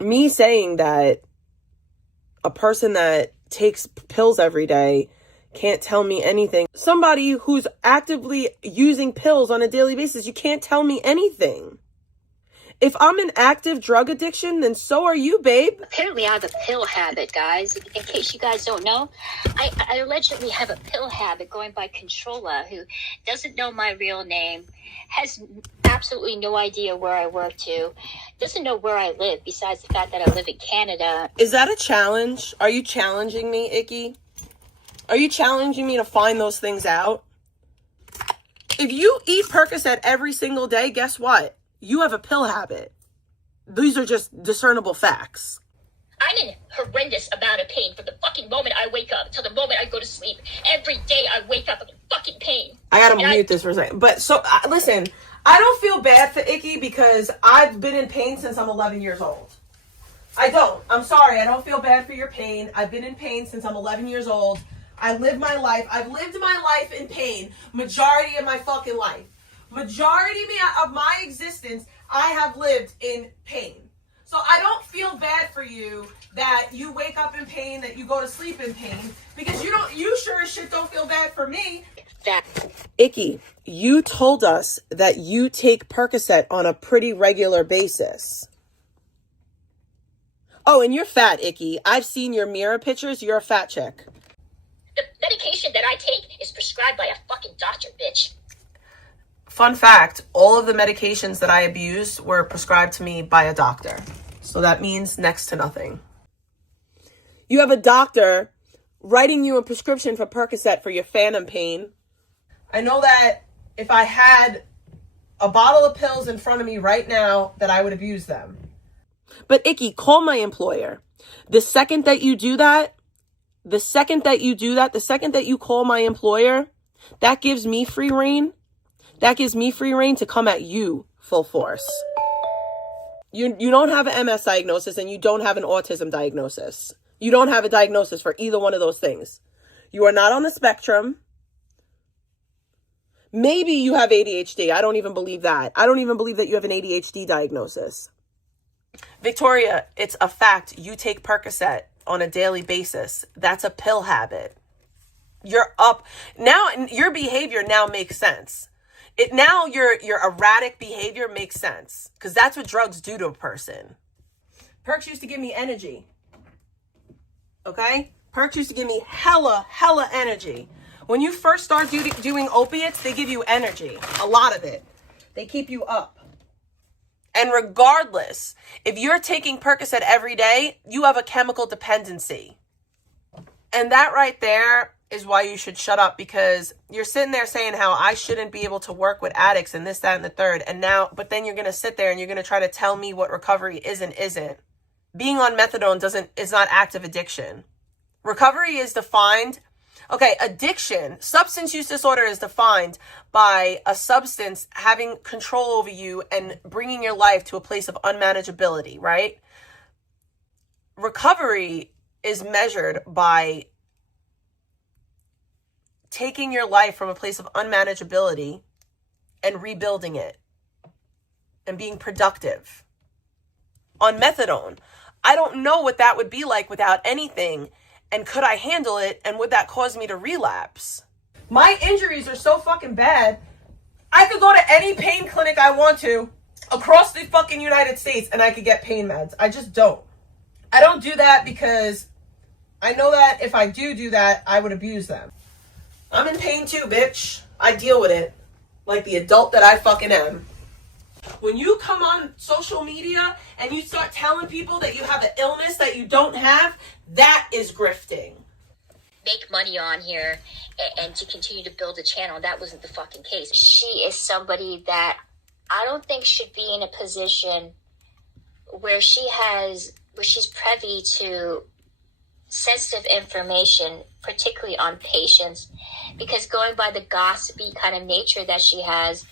me saying that a person that takes pills every day can't tell me anything. Somebody who's actively using pills on a daily basis, you can't tell me anything. If I'm in active drug addiction, then so are you, babe. Apparently I have a pill habit, guys. In case you guys don't know, I allegedly have a pill habit going by Controlla, who doesn't know my real name, has absolutely no idea where I work to, doesn't know where I live, besides the fact that I live in Canada. Is that a challenge? Are you challenging me, Icky? Are you challenging me to find those things out? If you eat Percocet every single day, guess what? You have a pill habit. These are just discernible facts. I'm in horrendous amount of pain from the fucking moment I wake up till the moment I go to sleep. Every day I wake up in fucking pain. I gotta mute this for a second. But so, listen, I don't feel bad for Icky because I've been in pain since I'm 11 years old. I don't. I'm sorry. I don't feel bad for your pain. I've been in pain since I'm 11 years old. I live my life. I've lived my life in pain majority of my fucking life. Majority of my existence, I have lived in pain. So I don't feel bad for you that you wake up in pain, that you go to sleep in pain, because you sure as shit don't feel bad for me. Icky, you told us that you take Percocet on a pretty regular basis. Oh, and you're fat, Icky. I've seen your mirror pictures. You're a fat chick. The medication that I take is prescribed by a fucking doctor, bitch. Fun fact, all of the medications that I abused were prescribed to me by a doctor. So that means next to nothing. You have a doctor writing you a prescription for Percocet for your phantom pain. I know that if I had a bottle of pills in front of me right now, that I would abuse them. But Icky, call my employer. The second that you call my employer, that gives me free reign. That gives me free reign to come at you full force. You don't have an MS diagnosis and you don't have an autism diagnosis. You don't have a diagnosis for either one of those things. You are not on the spectrum. Maybe you have ADHD. I don't even believe that. I don't even believe that you have an ADHD diagnosis. Victoria, it's a fact. You take Percocet on a daily basis. That's a pill habit. You're up. Now, your behavior now makes sense. Your erratic behavior makes sense because that's what drugs do to a person. Perks used to give me energy. Okay? Perks used to give me hella energy. When you first start doing opiates, they give you energy. A lot of it. They keep you up. And regardless, if you're taking Percocet every day, you have a chemical dependency. And that right there is why you should shut up, because you're sitting there saying how I shouldn't be able to work with addicts and this, that, and the third. But then you're going to sit there and you're going to try to tell me what recovery is and isn't. Being on methadone is not active addiction. Recovery is defined. Okay, addiction, substance use disorder is defined by a substance having control over you and bringing your life to a place of unmanageability, right? Recovery is measured by taking your life from a place of unmanageability and rebuilding it and being productive. On methadone, I don't know what that would be like without anything. And could I handle it? And would that cause me to relapse? My injuries are so fucking bad. I could go to any pain clinic I want to across the fucking United States and I could get pain meds. I just don't. I don't do that because I know that if I do that, I would abuse them. I'm in pain too, bitch. I deal with it like the adult that I fucking am. When you come on social media and you start telling people that you have an illness that you don't have, that is grifting. Make money on here and to continue to build a channel. That wasn't the fucking case. She is somebody that I don't think should be in a position where she's privy to sensitive information, particularly on patients, because going by the gossipy kind of nature that she has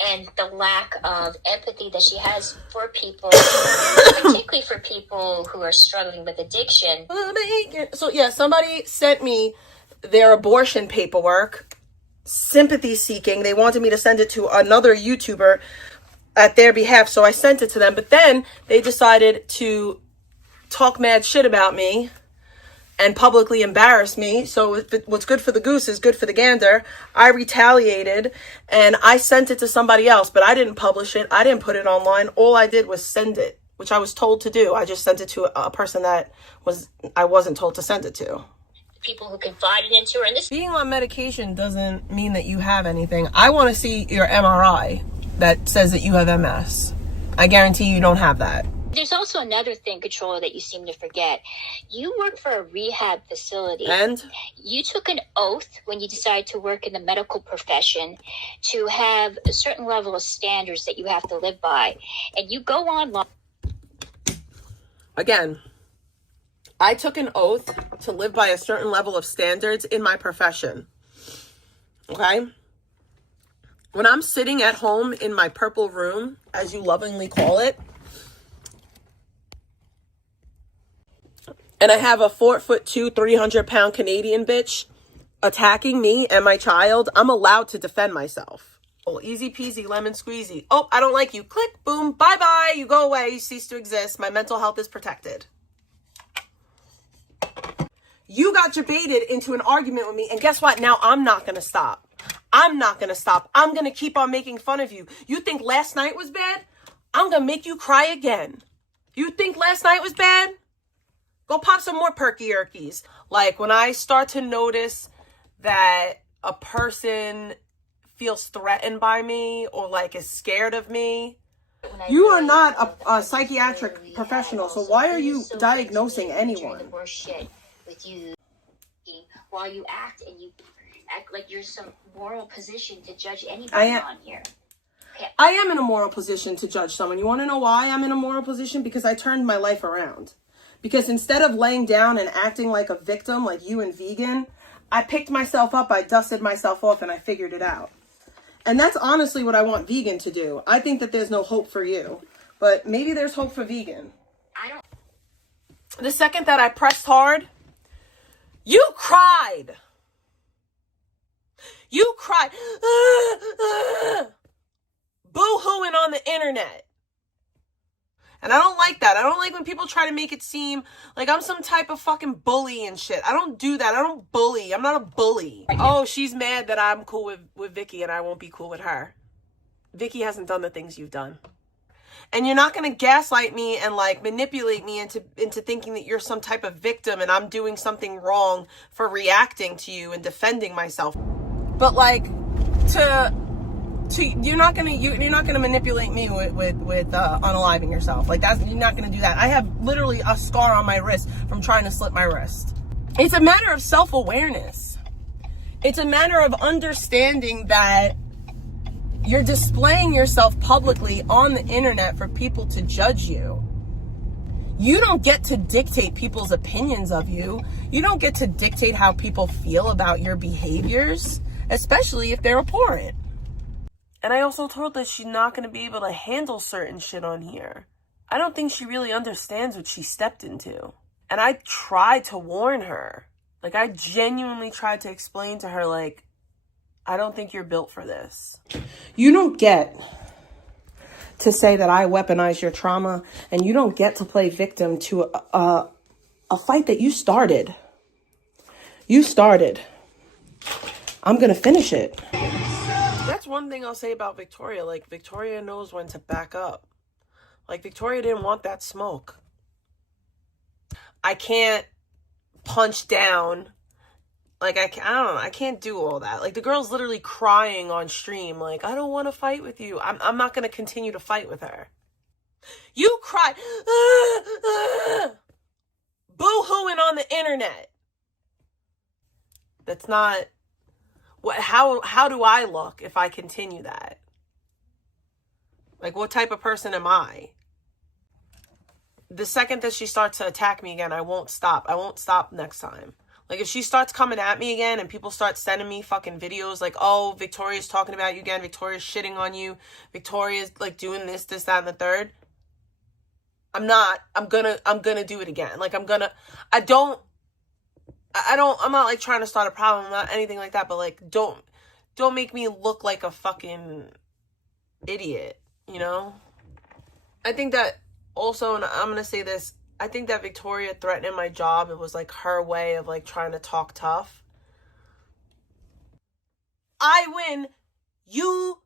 and the lack of empathy that she has for people, particularly for people who are struggling with addiction. So yeah, somebody sent me their abortion paperwork, sympathy seeking. They wanted me to send it to another YouTuber. at their behalf. So I sent it to them, but then they decided to talk mad shit about me and publicly embarrass me. So what's good for the goose is good for the gander. I retaliated and I sent it to somebody else, but I didn't publish it. I didn't put it online. All I did was send it, which I was told to do. I just sent it to a person that I wasn't told to send it to. People who confided into her, and this being on medication doesn't mean that you have anything. I want to see your MRI that says that you have MS. I guarantee you don't have that. There's also another thing, Controller, that you seem to forget. You work for a rehab facility. And you took an oath when you decided to work in the medical profession to have a certain level of standards that you have to live by. And you go online. Again, I took an oath to live by a certain level of standards in my profession. Okay? When I'm sitting at home in my purple room, as you lovingly call it, and I have a 4'2", 300-pound Canadian bitch attacking me and my child, I'm allowed to defend myself. Oh, easy peasy, lemon squeezy. Oh, I don't like you. Click, boom, bye-bye. You go away. You cease to exist. My mental health is protected. You got debated into an argument with me, and guess what? Now I'm not going to stop. I'm not going to stop. I'm going to keep on making fun of you. You think last night was bad? I'm going to make you cry again. You think last night was bad? Go pop some more perky erkies. Like when I start to notice that a person feels threatened by me or like is scared of me. You are not a psychiatric professional, so why are you diagnosing anyone? With you while you act and you act like you're some moral position to judge anybody on here. Okay. I am in a moral position to judge someone. You want to know why I'm in a moral position? Because I turned my life around. Because instead of laying down and acting like a victim like you and Vegan, I picked myself up, I dusted myself off, and I figured it out. And that's honestly what I want Vegan to do. I think that there's no hope for you, but maybe there's hope for Vegan. I don't. The second that I pressed hard, you cried. You cried. Boo-hooing on the internet. And I don't like that. I don't like when people try to make it seem like I'm some type of fucking bully and shit. I don't do that. I don't bully. I'm not a bully. Oh, she's mad that I'm cool with Vicky and I won't be cool with her. Vicky hasn't done the things you've done. And you're not going to gaslight me and like manipulate me into thinking that you're some type of victim and I'm doing something wrong for reacting to you and defending myself. But like you're not gonna manipulate me with unaliving yourself. Like you're not gonna do that. I have literally a scar on my wrist from trying to slit my wrist. It's a matter of self-awareness. It's a matter of understanding that you're displaying yourself publicly on the internet for people to judge you. You don't get to dictate people's opinions of you. You don't get to dictate how people feel about your behaviors, especially if they're abhorrent. And I also told her she's not going to be able to handle certain shit on here. I don't think she really understands what she stepped into. And I tried to warn her. Like, I genuinely tried to explain to her, like, I don't think you're built for this. You don't get to say that I weaponize your trauma, and you don't get to play victim to a fight that you started. You started. I'm going to finish it. That's one thing I'll say about Victoria. Like, Victoria knows when to back up. Like, Victoria didn't want that smoke. I can't punch down. Like, I don't know. I can't do all that. Like, the girl's literally crying on stream. Like, I don't want to fight with you. I'm not going to continue to fight with her. You cried. Boo-hooing on the internet. That's not... How do I look if I continue that? Like, what type of person am I? The second that she starts to attack me again, I won't stop. I won't stop next time. Like, if she starts coming at me again and people start sending me fucking videos like, oh, Victoria's talking about you again. Victoria's shitting on you. Victoria's like doing this, that, and the third. I'm gonna do it again. Like, I'm not like trying to start a problem. I'm not anything like that. But like, don't make me look like a fucking idiot. You know? I think that also, and I'm going to say this, I think that Victoria threatening my job, it was like her way of like trying to talk tough. I win, you